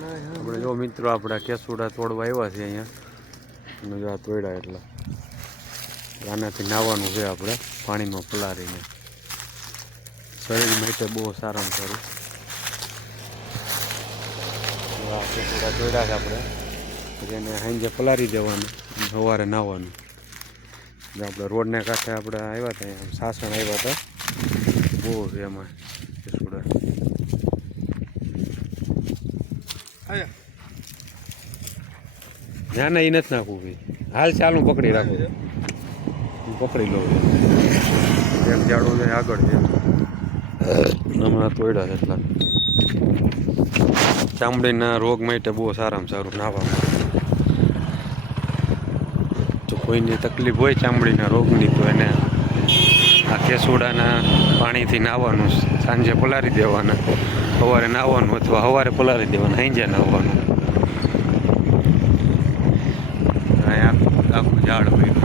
આપણે જો મિત્રો આપણે કેસુડા તોડવા આવ્યા છે અહીંયા. જો આ તોડ્યા એટલા આનાથી નાહવાનું છે આપણે, પાણીમાં પલાળીને. શરીર માટે બહુ સારામાં સારું. કેસુડા તોડ્યા છે આપણે એને સાંજે પલાળી દેવાનું, સવારે નાહવાનું આપણે રોડને કાંઠે આપણે આવ્યા હતા સાસણ આવ્યા હતા. બહુ છે એમાં કેસુડા. ના ના એ નથી નાખવું ભાઈ. હાલ ચાલુ પકડી રાખો. હું પકડી લઉં. જેમ જાડું છે આગળ છે. હમણાં તોડ્યા છે એટલા. ચામડીના રોગ માટે બહુ સારામાં સારું નાવામાં જો કોઈની તકલીફ હોય ચામડીના રોગની તો એને આ કેસુડાના પાણીથી નાહવાનું સાંજે પલારી દેવાના. સવારે નાહવાનું અથવા સવારે પલાળી દેવાનું સાંજે નાહવાનું. આખું ઝાડ પડ્યું.